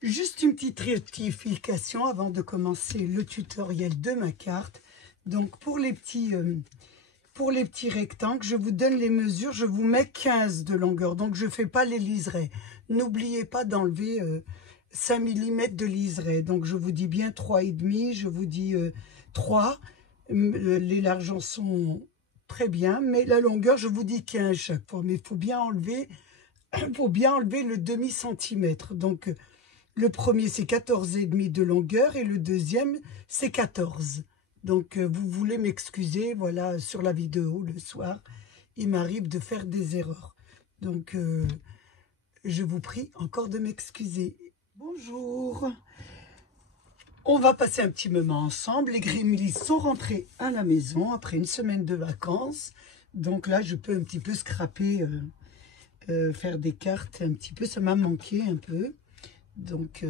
Juste une petite rectification avant de commencer le tutoriel de ma carte. Donc pour les petits rectangles, je vous donne les mesures, je vous mets 15 de longueur, donc je ne fais pas les liserés. N'oubliez pas d'enlever 5 mm de liserés, donc je vous dis bien 3,5, je vous dis 3, les largeurs sont très bien, mais la longueur, je vous dis 15 chaque fois, mais il faut bien enlever le demi-centimètre, donc le premier, c'est 14,5 de longueur et le deuxième, c'est 14. Donc, vous voulez m'excuser, voilà, sur la vidéo le soir, il m'arrive de faire des erreurs. Donc, je vous prie encore de m'excuser. Bonjour. On va passer un petit moment ensemble. Les Grimlis sont rentrés à la maison après une semaine de vacances. Donc là, je peux un petit peu scraper, faire des cartes un petit peu. Ça m'a manqué un peu. Donc,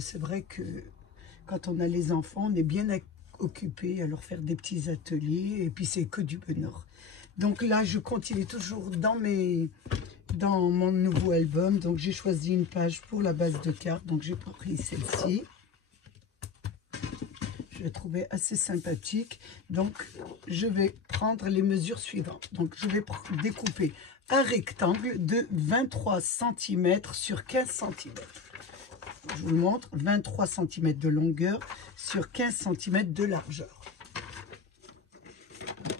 c'est vrai que quand on a les enfants, on est bien occupé à leur faire des petits ateliers. Et puis, c'est que du bonheur. Donc là, je continue toujours dans mon nouveau album. Donc, j'ai choisi une page pour la base de cartes. Donc, j'ai pris celle-ci. Je l'ai trouvée assez sympathique. Donc, je vais prendre les mesures suivantes. Donc, je vais découper un rectangle de 23 cm sur 15 cm. Je vous le montre, 23 cm de longueur sur 15 cm de largeur.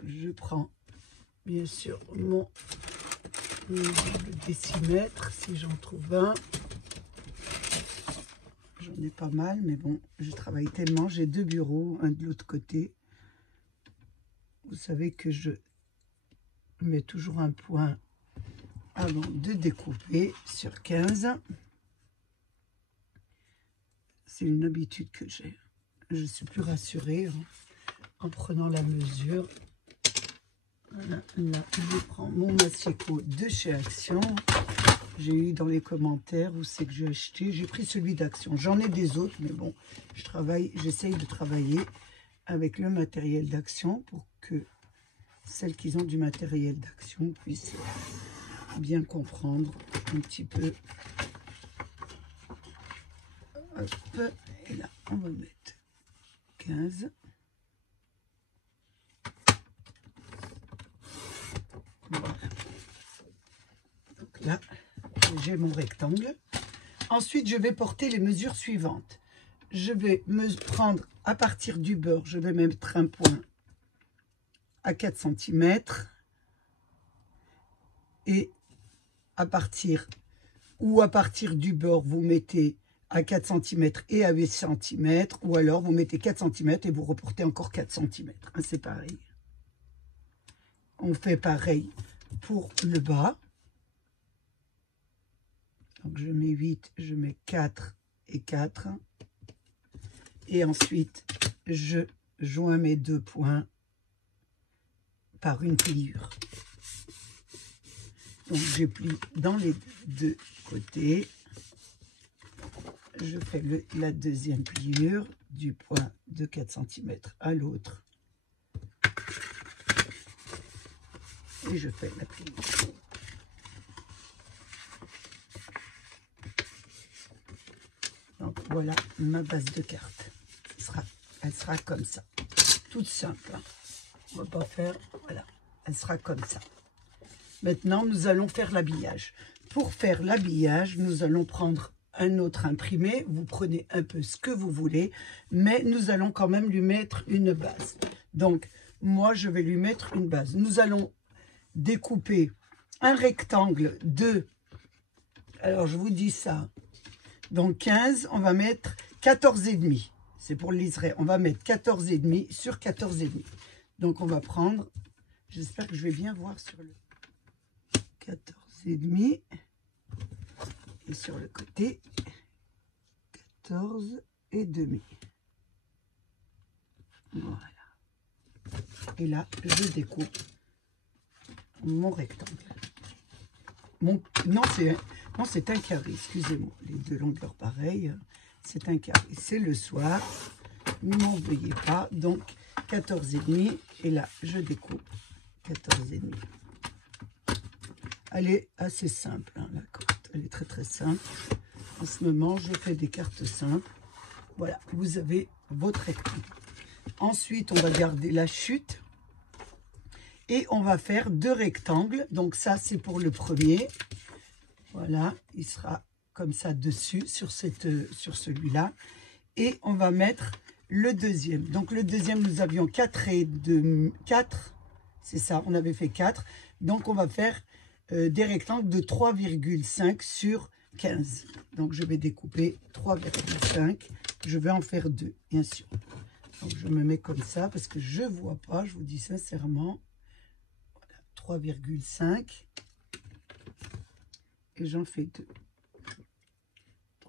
Je prends bien sûr mon décimètre, si j'en trouve un. J'en ai pas mal, mais bon, je travaille tellement. J'ai deux bureaux, un de l'autre côté. Vous savez que je mets toujours un point avant de découper sur 15. C'est une habitude que j'ai. Je suis plus rassurée en prenant la mesure. Voilà, là, je prends mon Massico de chez Action. J'ai eu dans les commentaires où c'est que j'ai acheté. J'ai pris celui d'Action. J'en ai des autres, mais bon, j'essaye de travailler avec le matériel d'Action pour que celles qui ont du matériel d'Action puissent bien comprendre un petit peu. Hop, et là, on va mettre 15. Voilà. Donc là, j'ai mon rectangle. Ensuite, je vais porter les mesures suivantes. Je vais me prendre à partir du bord, je vais mettre un point à 4 cm. Et à partir du bord, vous mettez à 4 cm et à 8 cm, ou alors vous mettez 4 cm et vous reportez encore 4 cm. Hein, c'est pareil. On fait pareil pour le bas. Donc je mets 8, je mets 4 et 4. Et ensuite, je joins mes deux points par une pliure. Donc je plie dans les deux côtés. Je fais la deuxième pliure du point de 4 cm à l'autre. Et je fais la pliure. Donc voilà ma base de carte. Elle sera comme ça. Toute simple. Hein. On ne va pas faire. Voilà. Elle sera comme ça. Maintenant, nous allons faire l'habillage. Pour faire l'habillage, nous allons prendre un autre imprimé. Vous prenez un peu ce que vous voulez, mais nous allons quand même lui mettre une base. Donc, moi, je vais lui mettre une base. Nous allons découper un rectangle de... Alors, je vous dis ça. Donc, 15, on va mettre 14,5. C'est pour le liseré. On va mettre 14,5 sur 14,5. Donc, on va prendre... J'espère que je vais bien voir sur le 14,5. Et sur le côté, 14,5. Voilà. Et là, je découpe mon rectangle. Non, c'est un carré, excusez-moi. Les deux longueurs pareilles, c'est un carré. C'est le soir, ne m'en veuillez pas. Donc, 14,5. Et là, je découpe 14,5. Elle est assez simple, hein, la carte. Elle est très très simple. En ce moment, je fais des cartes simples. Voilà, vous avez votre rectangle. Ensuite, on va garder la chute. Et on va faire 2 rectangles. Donc ça, c'est pour le premier. Voilà, il sera comme ça dessus, sur celui-là. Et on va mettre le deuxième. Donc le deuxième, nous avions 4 et 2, 4. C'est ça, on avait fait 4. Donc on va faire des rectangles de 3,5 sur 15. Donc je vais découper 3,5. Je vais en faire 2, bien sûr. Donc je me mets comme ça parce que je ne vois pas, je vous dis sincèrement. 3,5 et j'en fais 2.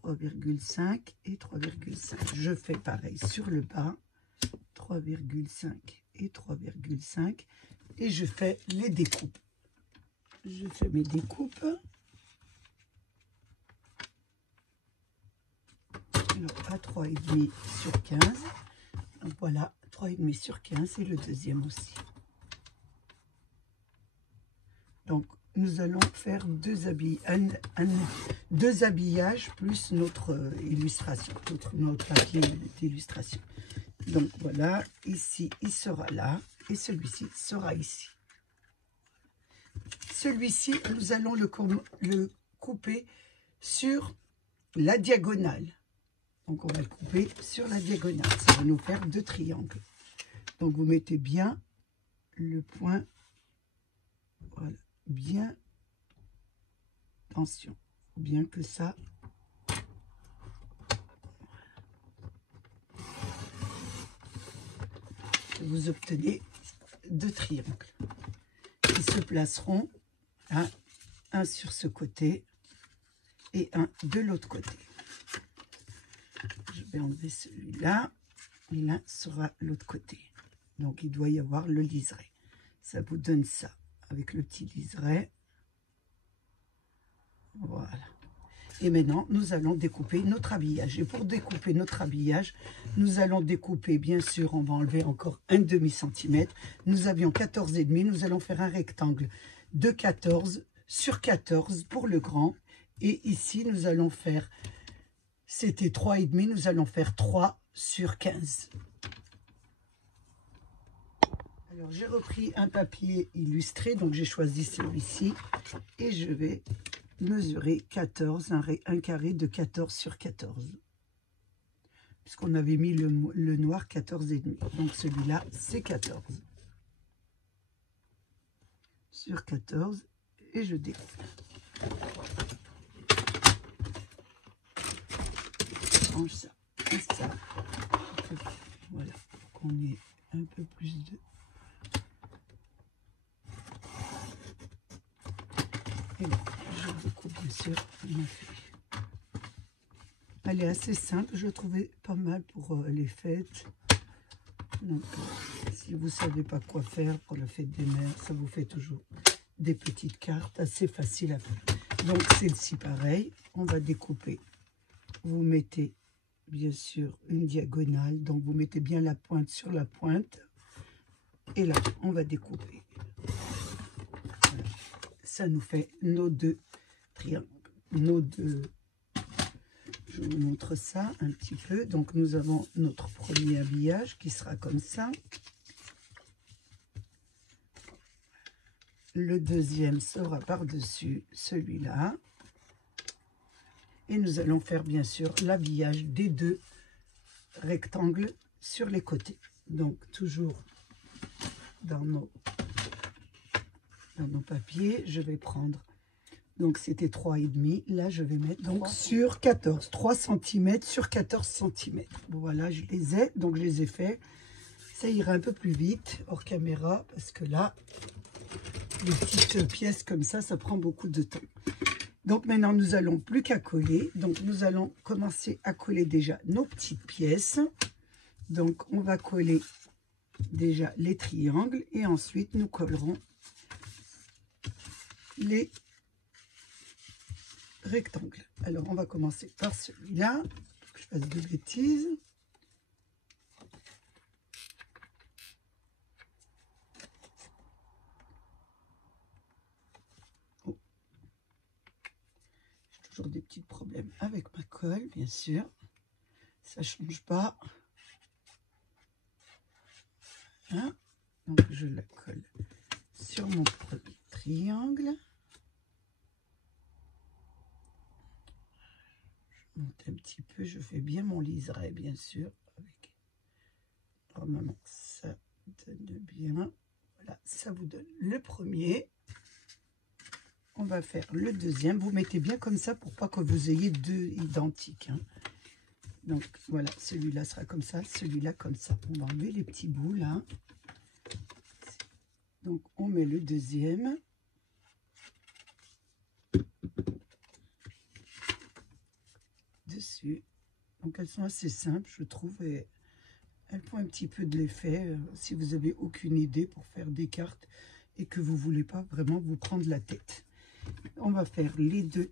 3,5 et 3,5. Je fais pareil sur le bas. 3,5 et 3,5 et je fais les découpes. Je fais mes découpes. Alors à 3,5 sur 15. Donc voilà, 3,5 sur 15 et le deuxième aussi. Donc, nous allons faire deux habillages plus notre illustration, notre papier d'illustration. Donc, voilà, ici, il sera là et celui-ci sera ici. Celui-ci, nous allons le couper sur la diagonale. Donc, on va le couper sur la diagonale. Ça va nous faire 2 triangles. Donc, vous mettez bien le point, voilà. Bien, attention, bien que ça, vous obtenez 2 triangles qui se placeront, hein, un sur ce côté et un de l'autre côté. Je vais enlever celui-là et l'un sera l'autre côté. Donc il doit y avoir le liseré. Ça vous donne ça. Avec le petit liseré. Voilà. Et maintenant, nous allons découper notre habillage. Et pour découper notre habillage, nous allons découper, bien sûr, on va enlever encore un demi-centimètre. Nous avions 14,5. Nous allons faire un rectangle de 14 sur 14 pour le grand. Et ici, nous allons faire, c'était 3,5. Nous allons faire 3 sur 15. Alors, j'ai repris un papier illustré, donc j'ai choisi celui-ci et je vais mesurer 14, un carré de 14 sur 14. Puisqu'on avait mis le noir 14,5. Donc, celui-là, c'est 14 sur 14 et je découpe. Je range ça et ça. Voilà, pour qu'on ait un peu plus de... Et là, je découpe bien sûr ma feuille. Elle est assez simple, je trouvais pas mal pour les fêtes. Donc, si vous ne savez pas quoi faire pour la fête des mères, ça vous fait toujours des petites cartes assez faciles à faire. Donc, celle-ci, pareil, on va découper. Vous mettez bien sûr une diagonale, donc vous mettez bien la pointe sur la pointe. Et là, on va découper. Voilà. Ça nous fait nos 2 triangles, nos 2. Je vous montre ça un petit peu. Donc, nous avons notre premier habillage qui sera comme ça. Le deuxième sera par-dessus celui-là. Et nous allons faire, bien sûr, l'habillage des 2 rectangles sur les côtés. Donc, toujours dans nos papiers, je vais prendre... Donc, c'était 3,5. Là, je vais mettre donc sur 14. 3 cm sur 14 cm. Voilà, je les ai. Donc, je les ai faits. Ça ira un peu plus vite hors caméra. Parce que là, les petites pièces comme ça prend beaucoup de temps. Donc, maintenant, nous allons plus qu'à coller. Donc, nous allons commencer à coller déjà nos petites pièces. Donc, on va coller déjà les triangles. Et ensuite, nous collerons les rectangle. Alors, on va commencer par celui-là, que je fasse de bêtises. Oh. toujours des petits problèmes avec ma colle, bien sûr. Ça change pas. Hein? Donc, je la colle sur mon premier triangle. Je monte un petit peu, je fais bien mon liseré, bien sûr. Avec... Normalement, ça donne bien. Voilà, ça vous donne le premier. On va faire le deuxième. Vous mettez bien comme ça pour pas que vous ayez deux identiques. Hein. Donc, voilà, celui-là sera comme ça, celui-là comme ça. On va enlever les petits bouts, là. Donc, on met le deuxième. Dessus. Donc, elles sont assez simples, je trouve, et elles font un petit peu de l'effet. Si vous n'avez aucune idée pour faire des cartes et que vous ne voulez pas vraiment vous prendre la tête. On va faire les deux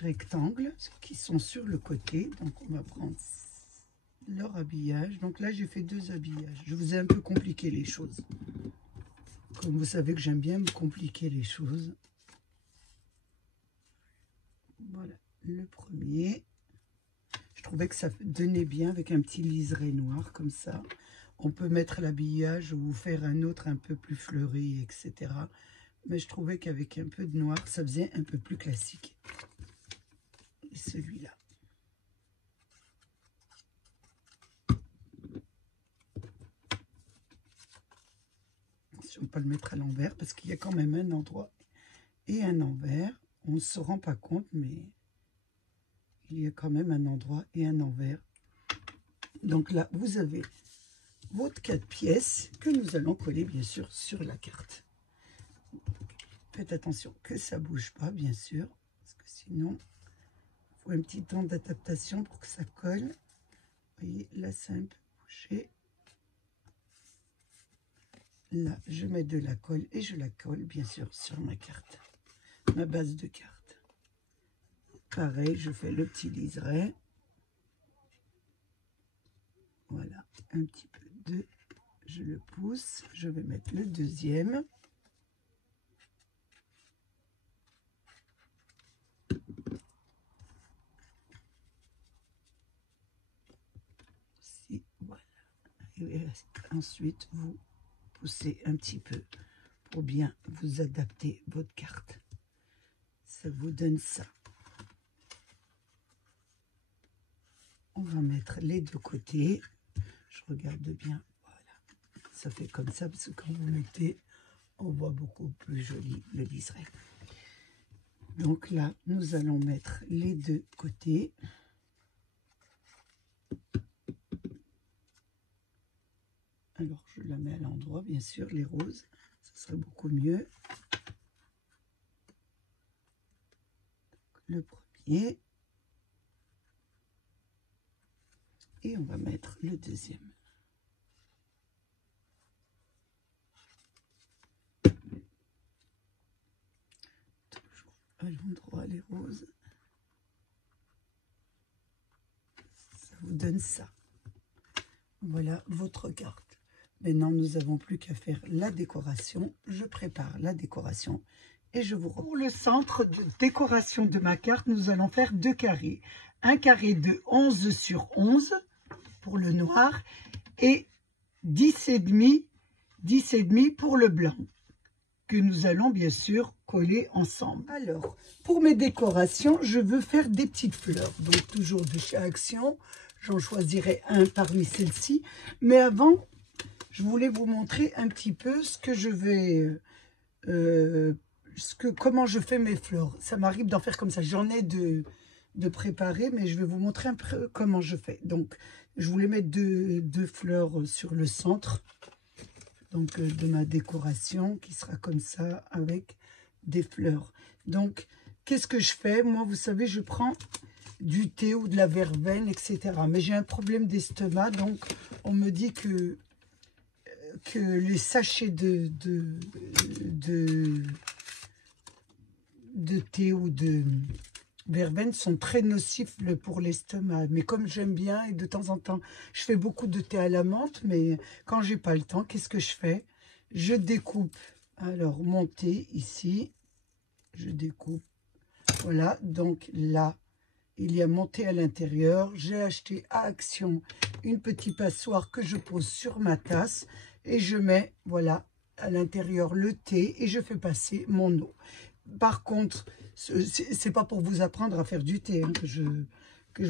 rectangles qui sont sur le côté. Donc, on va prendre leur habillage. Donc là, j'ai fait deux habillages. Je vous ai un peu compliqué les choses. Comme vous savez que j'aime bien me compliquer les choses. Voilà, le premier. Je trouvais que ça donnait bien avec un petit liseré noir comme ça. On peut mettre l'habillage ou faire un autre un peu plus fleuri, etc. Mais je trouvais qu'avec un peu de noir, ça faisait un peu plus classique. Et celui-là. On peut le mettre à l'envers parce qu'il y a quand même un endroit et un envers. On ne se rend pas compte, mais il y a quand même un endroit et un envers. Donc là, vous avez votre 4 pièces que nous allons coller bien sûr sur la carte. Faites attention que ça ne bouge pas, bien sûr, parce que sinon, il faut un petit temps d'adaptation pour que ça colle. Vous voyez, là, ça a un peu bougé. Là, je mets de la colle et je la colle, bien sûr, sur ma carte, ma base de carte. Pareil, je fais le petit liseré. Voilà, un petit peu de... Je le pousse, je vais mettre le deuxième. Si, voilà. Et ensuite, vous poussez un petit peu pour bien vous adapter votre carte. Ça vous donne ça. On va mettre les deux côtés. Je regarde bien. Voilà. Ça fait comme ça parce que quand vous mettez, on voit beaucoup plus joli le liseré. Donc là, nous allons mettre les deux côtés. Alors, je la mets à l'endroit, bien sûr, les roses. Ça serait beaucoup mieux. Le premier. Et on va mettre le deuxième. Toujours à l'endroit, les roses. Ça vous donne ça. Voilà votre carte. Maintenant, nous n'avons plus qu'à faire la décoration. Je prépare la décoration et je vous reprends. Pour le centre de décoration de ma carte, nous allons faire deux carrés. Un carré de 11 sur 11 pour le noir et 10,5 pour le blanc que nous allons bien sûr coller ensemble. Alors, pour mes décorations, je veux faire des petites fleurs. Donc, toujours de chez Action. J'en choisirai un parmi celles-ci. Mais avant, je voulais vous montrer un petit peu ce que je vais... comment je fais mes fleurs. Ça m'arrive d'en faire comme ça. J'en ai de préparer, mais je vais vous montrer un peu comment je fais. Donc, je voulais mettre deux fleurs sur le centre. Donc, de ma décoration qui sera comme ça avec des fleurs. Donc, qu'est-ce que je fais? Moi, vous savez, je prends du thé ou de la verveine, etc. Mais j'ai un problème d'estomac, donc on me dit que les sachets de thé ou de verveine sont très nocifs pour l'estomac. Mais comme j'aime bien et de temps en temps, je fais beaucoup de thé à la menthe, mais quand j'ai pas le temps, qu'est-ce que je fais? Je découpe alors mon thé ici. Je découpe Voilà, donc là, il y a monté à l'intérieur. J'ai acheté à Action une petite passoire que je pose sur ma tasse et je mets, voilà, à l'intérieur le thé et je fais passer mon eau. Par contre, c'est pas pour vous apprendre à faire du thé hein, que je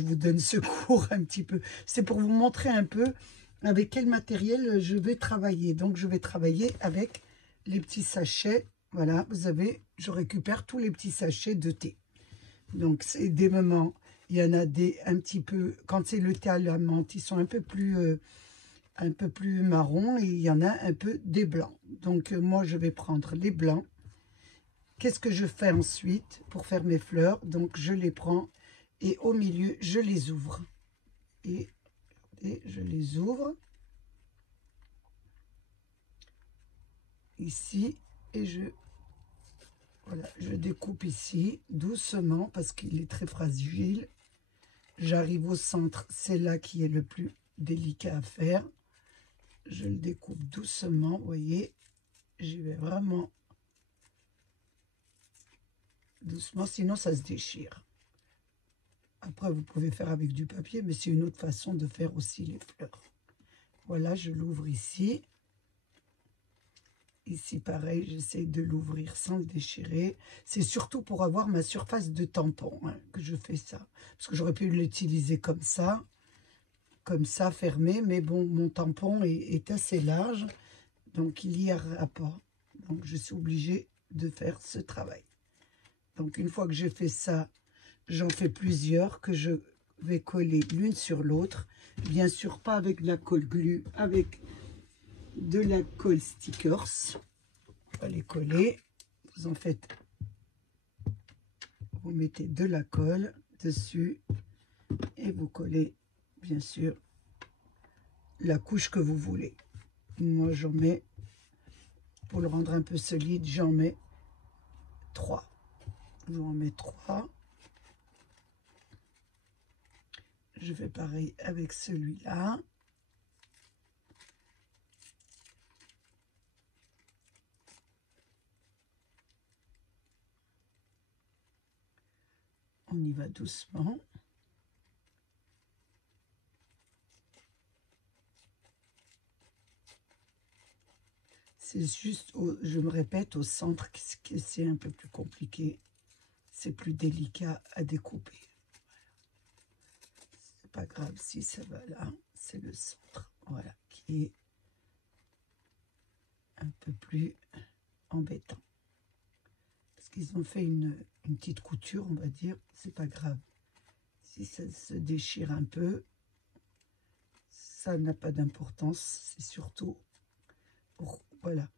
vous donne ce cours un petit peu. C'est pour vous montrer un peu avec quel matériel je vais travailler. Donc, je vais travailler avec les petits sachets. Voilà, vous avez, je récupère tous les petits sachets de thé. Donc, c'est des moments, il y en a des un petit peu, quand c'est le thé à la menthe, ils sont un peu plus marron et il y en a un peu des blancs. Donc, moi, je vais prendre les blancs. Qu'est-ce que je fais ensuite pour faire mes fleurs? Donc, je les prends et au milieu, je les ouvre. Et je les ouvre. Ici. Et voilà, je découpe ici, doucement, parce qu'il est très fragile. J'arrive au centre, c'est là qui est le plus délicat à faire. Je le découpe doucement, vous voyez. J'y vais vraiment doucement, sinon ça se déchire. Après, vous pouvez faire avec du papier, mais c'est une autre façon de faire aussi les fleurs. Voilà, je l'ouvre ici. Ici, pareil, j'essaie de l'ouvrir sans le déchirer. C'est surtout pour avoir ma surface de tampon hein, que je fais ça. Parce que j'aurais pu l'utiliser comme ça, fermé. Mais bon, mon tampon est assez large, donc il n'y aura pas. Donc, je suis obligée de faire ce travail. Donc, une fois que j'ai fait ça, j'en fais plusieurs que je vais coller l'une sur l'autre. Bien sûr, pas avec de la colle glue, avec de la colle stickers. On va les coller. Vous en faites, vous mettez de la colle dessus et vous collez, bien sûr, la couche que vous voulez. Moi, j'en mets, pour le rendre un peu solide, j'en mets 3. J'en mets 3. Je fais pareil avec celui-là. On y va doucement. C'est juste, je me répète, au centre, que c'est un peu plus compliqué. C'est plus délicat à découper. C'est pas grave si ça va là. C'est le centre, voilà, qui est un peu plus embêtant. Parce qu'ils ont fait une petite couture, on va dire. C'est pas grave. Si ça se déchire un peu, ça n'a pas d'importance. C'est surtout pour, voilà.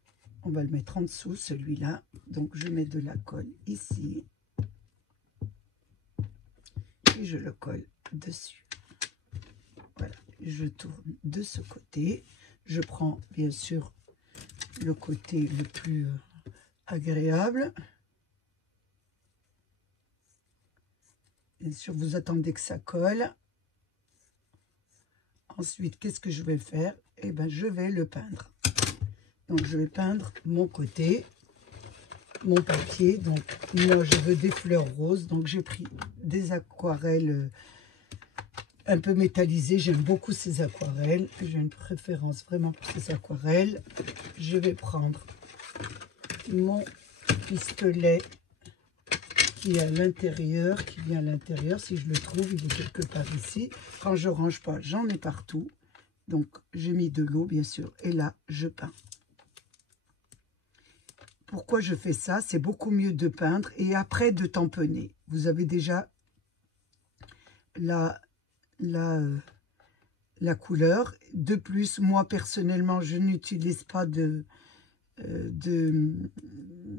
On va le mettre en dessous, celui-là. Donc, je mets de la colle ici. Et je le colle dessus. Voilà. Je tourne de ce côté. Je prends, bien sûr, le côté le plus agréable. Bien sûr, vous attendez que ça colle. Ensuite, qu'est-ce que je vais faire? Eh bien, je vais le peindre. Donc, je vais peindre mon côté, mon papier. Donc, moi, je veux des fleurs roses. Donc, j'ai pris des aquarelles un peu métallisées. J'aime beaucoup ces aquarelles. J'ai une préférence vraiment pour ces aquarelles. Je vais prendre mon pistolet qui est à l'intérieur, qui vient à l'intérieur. Si je le trouve, il est quelque part ici. Quand je range pas, j'en ai partout. Donc, j'ai mis de l'eau, bien sûr. Et là, je peins. Pourquoi je fais ça? C'est beaucoup mieux de peindre et après de tamponner. Vous avez déjà la couleur. De plus, moi, personnellement, je n'utilise pas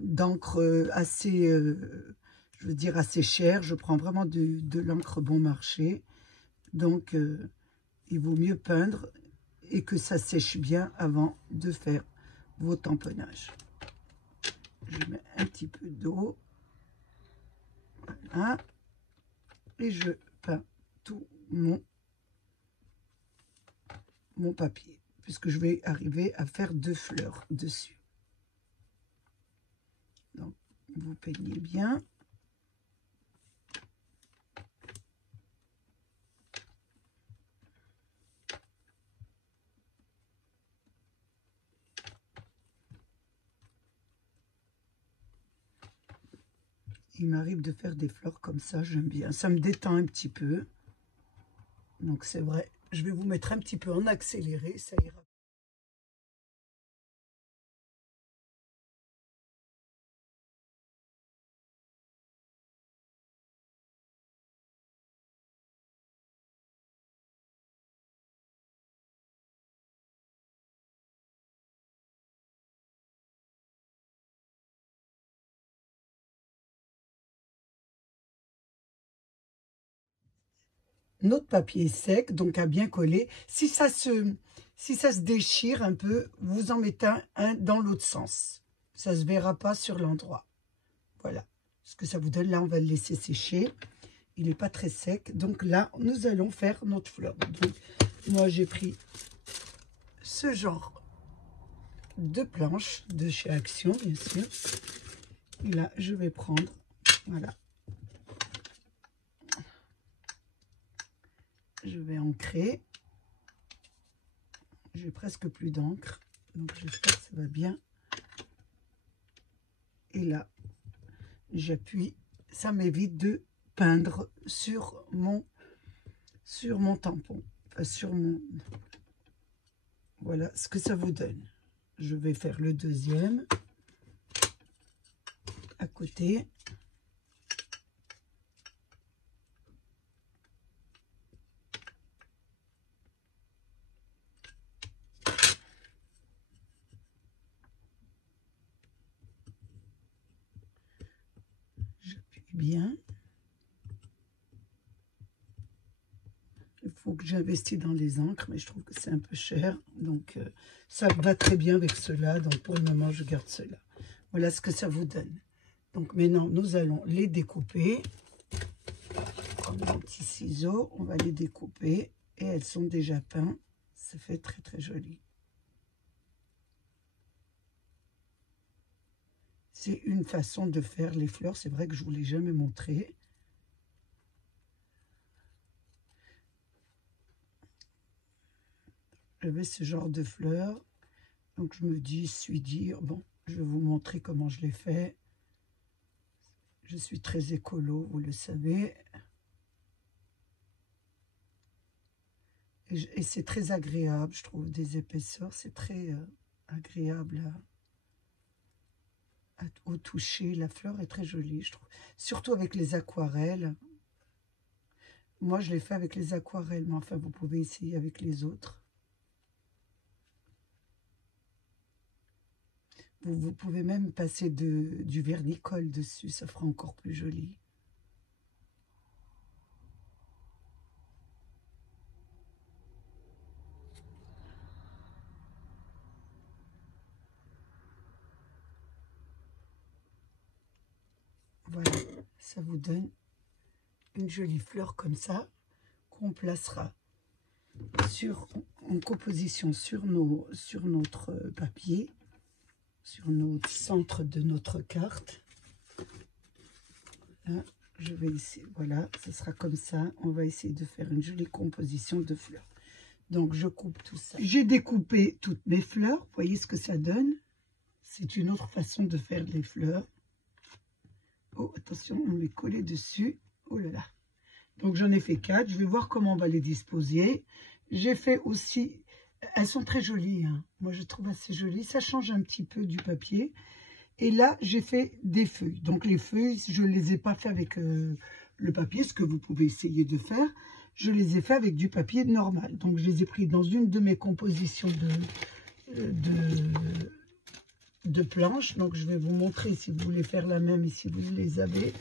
d'encre assez, je veux dire, assez chère. Je prends vraiment de l'encre bon marché. Donc, il vaut mieux peindre et que ça sèche bien avant de faire vos tamponnages. Je mets un petit peu d'eau. Voilà. Et je peins tout mon papier. Puisque je vais arriver à faire 2 fleurs dessus. Donc, vous peignez bien. il m'arrive de faire des fleurs comme ça, j'aime bien. Ça me détend un petit peu. Donc c'est vrai, je vais vous mettre un petit peu en accéléré, ça ira. Notre papier sec, donc à bien coller. Si ça se déchire un peu, vous en mettez un dans l'autre sens. Ça ne se verra pas sur l'endroit. Voilà ce que ça vous donne. Là, on va le laisser sécher. Il n'est pas très sec. Donc là, nous allons faire notre fleur. Donc, moi, j'ai pris ce genre de planche de chez Action, bien sûr. Et là, je vais prendre, voilà. Je vais ancrer. J'ai presque plus d'encre. Donc, j'espère que ça va bien. Et là, j'appuie. Ça m'évite de peindre sur mon tampon. Enfin, sur mon... Voilà ce que ça vous donne. Je vais faire le deuxième à côté. J'appuie bien. Il faut que j'investisse dans les encres, mais je trouve que c'est un peu cher. Donc, ça va très bien avec cela. Donc, pour le moment, je garde cela. Voilà ce que ça vous donne. Donc, maintenant, nous allons les découper. Comme un petit ciseau, on va les découper. Et elles sont déjà peintes. Ça fait très, très joli. C'est une façon de faire les fleurs. C'est vrai que je ne vous l'ai jamais montré. J'avais ce genre de fleurs. Donc, je me suis dit, bon, je vais vous montrer comment je l'ai fait. Je suis très écolo, vous le savez. Et c'est très agréable, je trouve, des épaisseurs. C'est très agréable au toucher. La fleur est très jolie, je trouve. Surtout avec les aquarelles. Moi, je l'ai fait avec les aquarelles, mais enfin, vous pouvez essayer avec les autres. Vous pouvez même passer du vernicole dessus, ça fera encore plus joli. Voilà, ça vous donne une jolie fleur comme ça, qu'on placera en composition sur notre papier, sur notre centre de notre carte. Là, je vais essayer, voilà, ce sera comme ça. On va essayer de faire une jolie composition de fleurs. Donc, je coupe tout ça. J'ai découpé toutes mes fleurs. Vous voyez ce que ça donne? C'est une autre façon de faire les fleurs. Oh, attention, on m'est collé dessus. Oh là là. Donc, j'en ai fait 4. Je vais voir comment on va les disposer. J'ai fait aussi... Elles sont très jolies, hein. Moi, je trouve assez jolies. Ça change un petit peu du papier. Et là, j'ai fait des feuilles. Donc, les feuilles, je ne les ai pas fait avec le papier, ce que vous pouvez essayer de faire. Je les ai fait avec du papier normal. Donc, je les ai pris dans une de mes compositions de planches. Donc, je vais vous montrer si vous voulez faire la même et si vous les avez.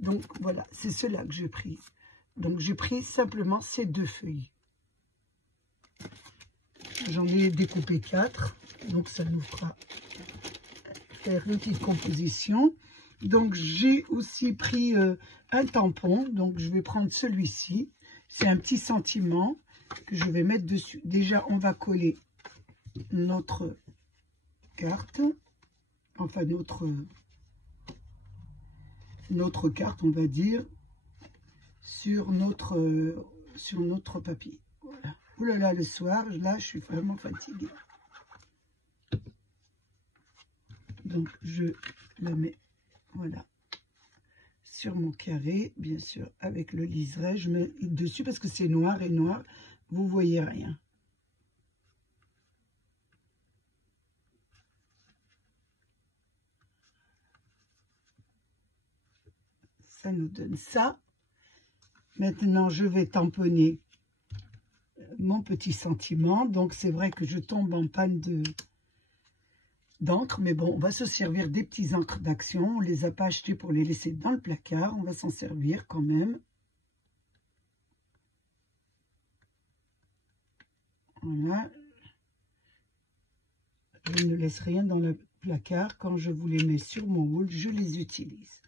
Donc, voilà, c'est cela que j'ai pris. Donc, j'ai pris simplement ces 2 feuilles. J'en ai découpé 4. Donc, ça nous fera faire une petite composition. Donc, j'ai aussi pris un tampon. Donc, je vais prendre celui-ci. C'est un petit sentiment que je vais mettre dessus. Déjà, on va coller notre carte. Enfin, notre carte, on va dire, sur notre papier. Voilà. Ouh là là, le soir, là, je suis vraiment fatiguée. Donc, je la mets, voilà, sur mon carré, bien sûr, avec le liseré. Je mets dessus parce que c'est noir et noir, vous voyez rien. Ça nous donne ça. Maintenant, je vais tamponner mon petit sentiment. Donc, c'est vrai que je tombe en panne d'encre, mais bon, on va se servir des petits encres d'action. On ne les a pas achetés pour les laisser dans le placard. On va s'en servir quand même. Voilà. Je ne laisse rien dans le placard. Quand je vous les mets sur mon moule, je les utilise.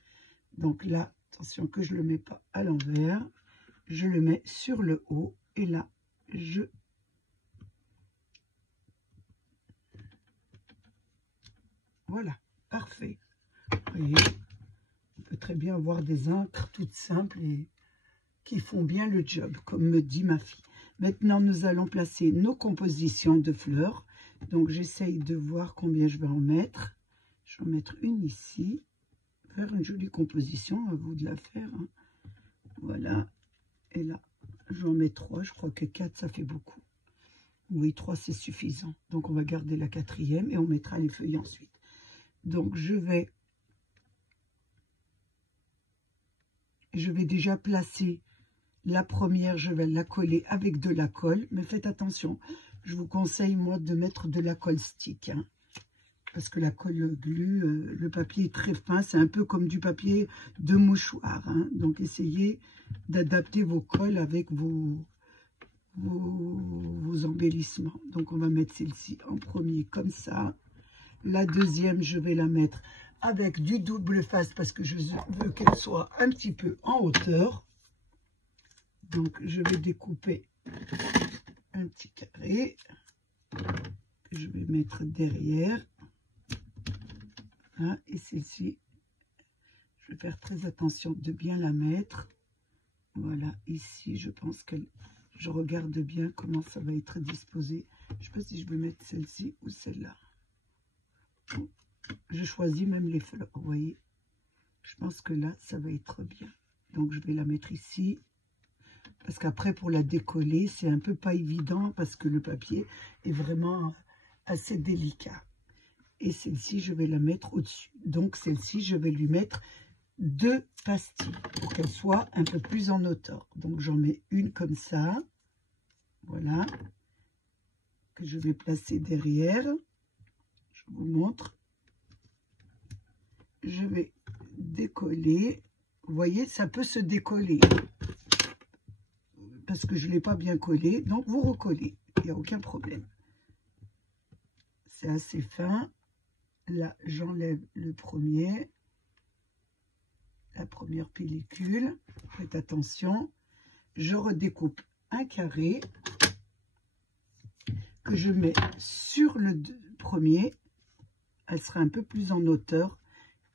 Donc là, attention que je ne le mets pas à l'envers. Je le mets sur le haut. Et là, voilà, parfait. Vous voyez, on peut très bien avoir des encres toutes simples et qui font bien le job, comme me dit ma fille. Maintenant, nous allons placer nos compositions de fleurs. Donc, j'essaye de voir combien je vais en mettre. Je vais en mettre une ici. Faire une jolie composition, à vous de la faire. Hein. Voilà. Et là, je vais en mettre 3. Je crois que 4, ça fait beaucoup. Oui, 3, c'est suffisant. Donc, on va garder la 4e et on mettra les feuilles ensuite. Donc, je vais déjà placer la première, je vais la coller avec de la colle, mais faites attention, je vous conseille moi de mettre de la colle stick, hein, parce que la colle glue, le papier est très fin, c'est un peu comme du papier de mouchoir, hein, donc essayez d'adapter vos colles avec vos embellissements. Donc on va mettre celle-ci en premier comme ça, la deuxième je vais la mettre avec du double face parce que je veux qu'elle soit un petit peu en hauteur. Donc, je vais découper un petit carré que je vais mettre derrière. Voilà, et celle-ci, je vais faire très attention de bien la mettre. Voilà, ici, je pense que je regarde bien comment ça va être disposé. Je ne sais pas si je vais mettre celle-ci ou celle-là. Je choisis même les fleurs, vous voyez. Je pense que là, ça va être bien. Donc, je vais la mettre ici. Parce qu'après, pour la décoller, c'est un peu pas évident parce que le papier est vraiment assez délicat. Et celle-ci, je vais la mettre au-dessus. Donc, celle-ci, je vais lui mettre 2 pastilles pour qu'elle soit un peu plus en hauteur. Donc, j'en mets une comme ça. Voilà. Que je vais placer derrière. Je vous montre. Je vais décoller. Vous voyez, ça peut se décoller. Parce que je ne l'ai pas bien collé, donc vous recollez, il n'y a aucun problème. C'est assez fin. Là, j'enlève le premier, la première pellicule. Faites attention. Je redécoupe un carré que je mets sur le premier. Elle sera un peu plus en hauteur.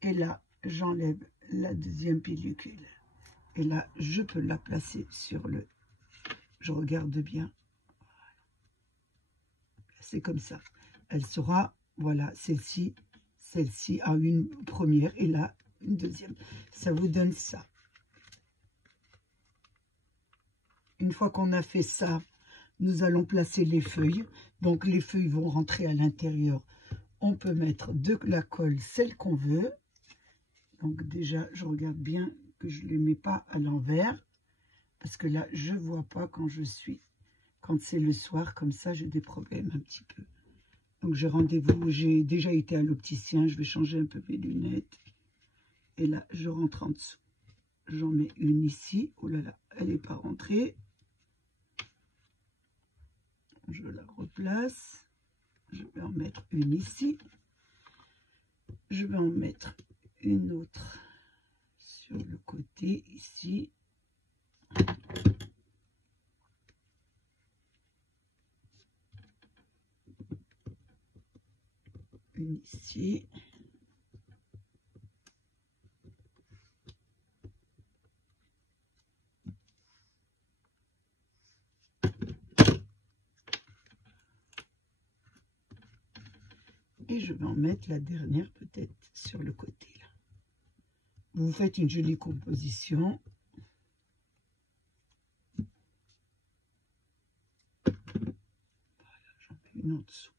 Et là, j'enlève la deuxième pellicule. Et là, je peux la placer sur le... Je regarde bien. C'est comme ça. Elle sera, voilà, celle-ci a une première et là, une deuxième. Ça vous donne ça. Une fois qu'on a fait ça, nous allons placer les feuilles. Donc, les feuilles vont rentrer à l'intérieur. On peut mettre de la colle, celle qu'on veut. Donc, déjà, je regarde bien que je ne les mets pas à l'envers. Parce que là, je ne vois pas quand je suis. Quand c'est le soir, comme ça, j'ai des problèmes un petit peu. Donc, j'ai rendez-vous. J'ai déjà été à l'opticien. Je vais changer un peu mes lunettes. Et là, je rentre en dessous. J'en mets une ici. Oh là là, elle n'est pas rentrée. Je la replace. Je vais en mettre une ici. Je vais en mettre une autre sur le côté ici. Une ici. Et je vais en mettre la dernière peut-être sur le côté là. Vous faites une jolie composition. Voilà, j'en mets une en dessous.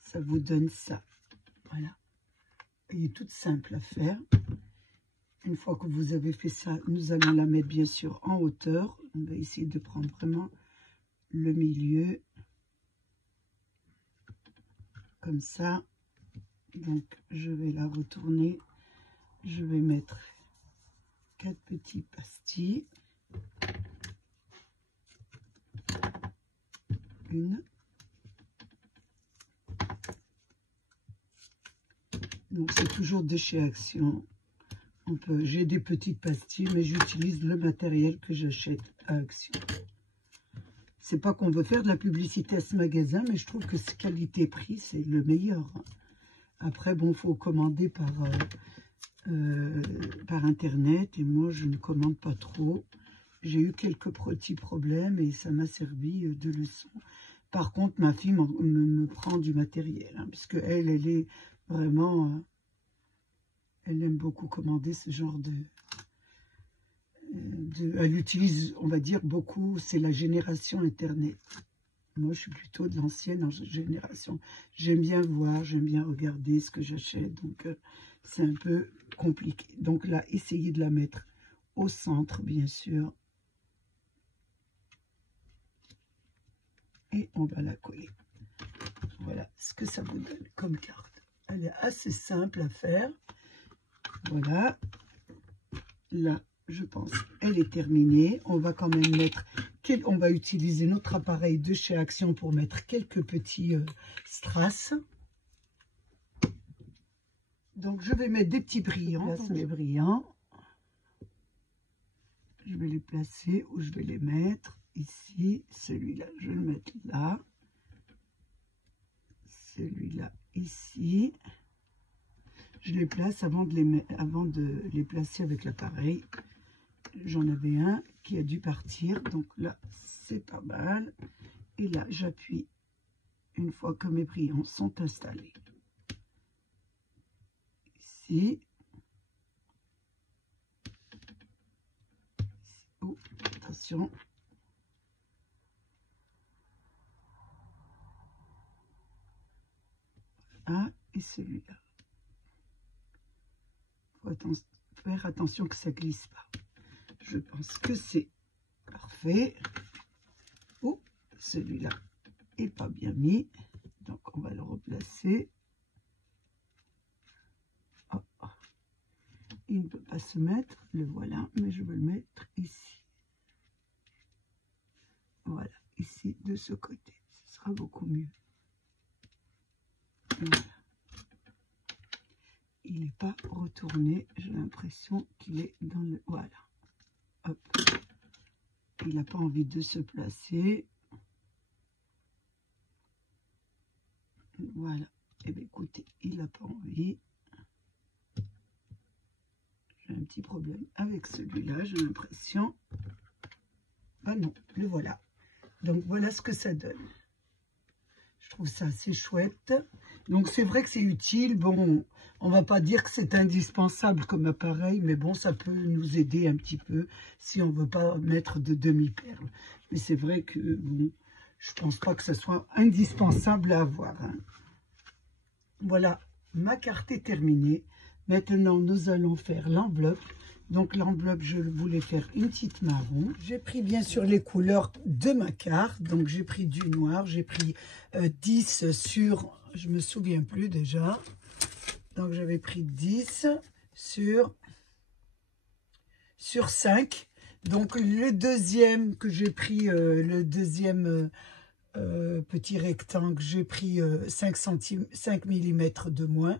Ça vous donne ça. Voilà. Elle est toute simple à faire. Une fois que vous avez fait ça, nous allons la mettre bien sûr en hauteur. On va essayer de prendre vraiment le milieu. Comme ça. Donc, je vais la retourner. Je vais mettre 4 petits pastilles. Une. Donc, c'est toujours de chez Action. J'ai des petites pastilles, mais j'utilise le matériel que j'achète à Action. C'est pas qu'on veut faire de la publicité à ce magasin, mais je trouve que ce qualité-prix, c'est le meilleur. Après, bon, il faut commander par Internet, et moi, je ne commande pas trop. J'ai eu quelques petits problèmes, et ça m'a servi de leçon. Par contre, ma fille me prend du matériel, hein, puisque elle est vraiment... elle aime beaucoup commander ce genre elle utilise, on va dire, beaucoup, c'est la génération Internet. Moi, je suis plutôt de l'ancienne génération. J'aime bien voir, j'aime bien regarder ce que j'achète, donc c'est un peu compliqué. Donc là, essayez de la mettre au centre, bien sûr. Et on va la coller. Voilà ce que ça vous donne comme carte. Elle est assez simple à faire. Voilà. Là, je pense, elle est terminée. On va quand même mettre... On va utiliser notre appareil de chez Action pour mettre quelques petits strass. Donc, je vais mettre des petits brillants. Je place mes brillants. Je vais les placer où je vais les mettre. Ici, celui-là, je vais le mettre là. Celui-là, ici. Je les place avant de les placer avec l'appareil. J'en avais un qui a dû partir, donc là c'est pas mal. Et là j'appuie une fois que mes brillants sont installés. Ici. Oh, attention. Ah, et celui-là. Faut faire attention que ça glisse pas. Je pense que c'est parfait. Oh, celui-là est pas bien mis. Donc, on va le replacer. Oh, oh. Il ne peut pas se mettre. Le voilà, mais je vais le mettre ici. Voilà, ici, de ce côté. Ce sera beaucoup mieux. Voilà. Il n'est pas retourné. J'ai l'impression qu'il est dans le... Voilà. Hop. Il n'a pas envie de se placer. Voilà. Eh bien, écoutez, il n'a pas envie. J'ai un petit problème avec celui-là, j'ai l'impression. Ah non, le voilà. Donc, voilà ce que ça donne. Je trouve ça assez chouette. Donc, c'est vrai que c'est utile. Bon, on va pas dire que c'est indispensable comme appareil, mais bon, ça peut nous aider un petit peu si on veut pas mettre de demi-perles. Mais c'est vrai que, bon, je pense pas que ça soit indispensable à avoir. Hein. Voilà, ma carte est terminée. Maintenant, nous allons faire l'enveloppe. Donc, l'enveloppe, je voulais faire une petite marron. J'ai pris, bien sûr, les couleurs de ma carte. Donc, j'ai pris du noir. J'ai pris 10 sur... Je me souviens plus déjà. Donc, j'avais pris 10 sur 5. Donc, le deuxième que j'ai pris, le deuxième petit rectangle, j'ai pris 5 mm de moins.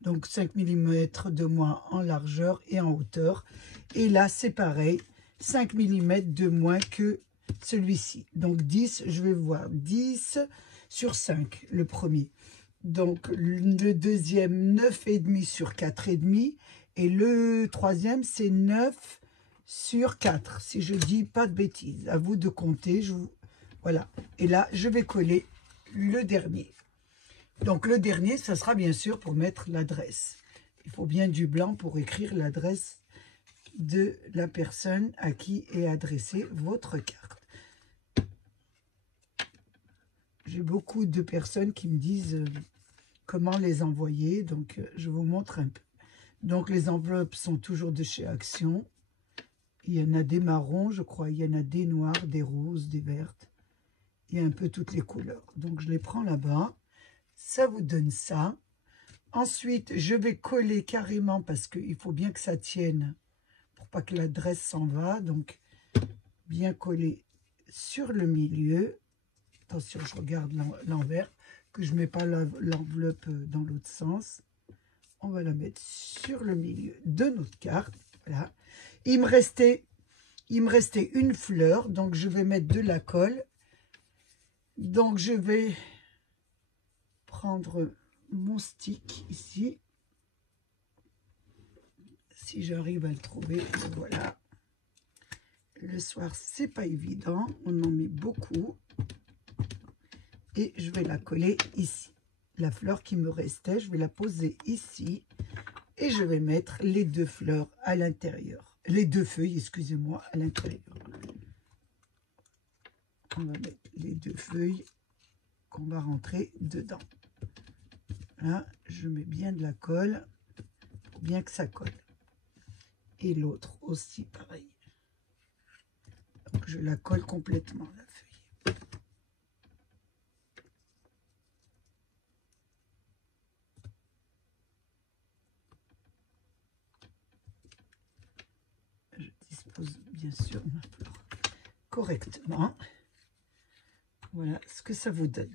Donc 5 mm de moins en largeur et en hauteur. Et là, c'est pareil, 5 mm de moins que celui-ci. Donc 10, je vais voir 10 sur 5, le premier. Donc le deuxième, 9,5 sur 4,5. Et le troisième, c'est 9 sur 4. Si je dis pas de bêtises, à vous de compter. Voilà. Et là, je vais coller le dernier. Donc, le dernier, ça sera bien sûr pour mettre l'adresse. Il faut bien du blanc pour écrire l'adresse de la personne à qui est adressée votre carte. J'ai beaucoup de personnes qui me disent comment les envoyer, donc je vous montre un peu. Donc les enveloppes sont toujours de chez Action. Il y en a des marrons, je crois, il y en a des noirs, des roses, des vertes. Il y a un peu toutes les couleurs. Donc je les prends là-bas. Ça vous donne ça. Ensuite, je vais coller carrément parce qu'il faut bien que ça tienne pour pas que l'adresse s'en va. Donc, bien coller sur le milieu. Attention, je regarde l'envers, que je ne mets pas l'enveloppe dans l'autre sens. On va la mettre sur le milieu de notre carte. Voilà. Il me restait une fleur, donc je vais mettre de la colle. Donc, je vais prendre mon stick ici, si j'arrive à le trouver. Voilà, le soir c'est pas évident, on en met beaucoup, et je vais la coller ici. La fleur qui me restait, je vais la poser ici et je vais mettre les deux fleurs à l'intérieur, les deux feuilles, excusez-moi, à l'intérieur. On va mettre les deux feuilles qu'on va rentrer dedans. Là, je mets bien de la colle pour bien que ça colle. Et l'autre aussi, pareil. Donc, je la colle complètement, la feuille. Je dispose bien sûr ma fleur correctement. Voilà ce que ça vous donne.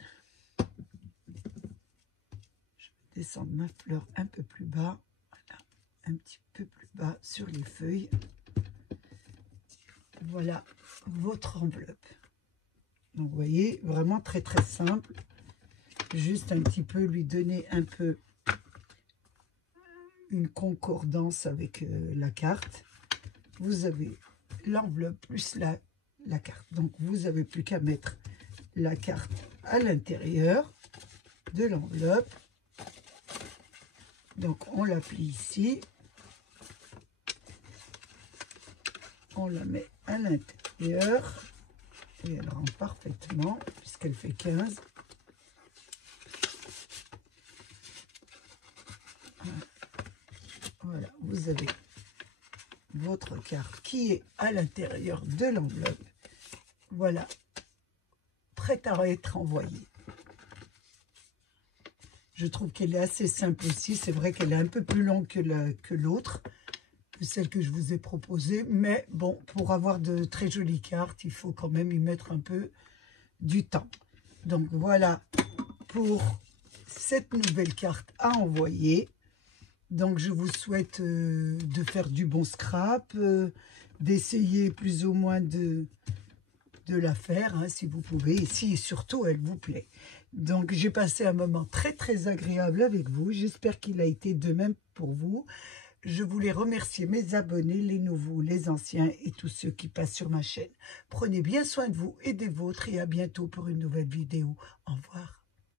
Descendre ma fleur un peu plus bas, voilà, un petit peu plus bas sur les feuilles. Voilà votre enveloppe. Donc vous voyez, vraiment très très simple. Juste un petit peu lui donner un peu une concordance avec la carte. Vous avez l'enveloppe plus la carte. Donc vous n'avez plus qu'à mettre la carte à l'intérieur de l'enveloppe. Donc, on la plie ici. On la met à l'intérieur. Et elle rentre parfaitement, puisqu'elle fait 15. Voilà, vous avez votre carte qui est à l'intérieur de l'enveloppe. Voilà, prête à être envoyée. Je trouve qu'elle est assez simple aussi. C'est vrai qu'elle est un peu plus longue que l'autre, que celle que je vous ai proposée. Mais bon, pour avoir de très jolies cartes, il faut quand même y mettre un peu du temps. Donc voilà pour cette nouvelle carte à envoyer. Donc je vous souhaite de faire du bon scrap, d'essayer plus ou moins de la faire, hein, si vous pouvez, et si surtout elle vous plaît. Donc j'ai passé un moment très très agréable avec vous, j'espère qu'il a été de même pour vous. Je voulais remercier mes abonnés, les nouveaux, les anciens et tous ceux qui passent sur ma chaîne. Prenez bien soin de vous et des vôtres et à bientôt pour une nouvelle vidéo. Au revoir.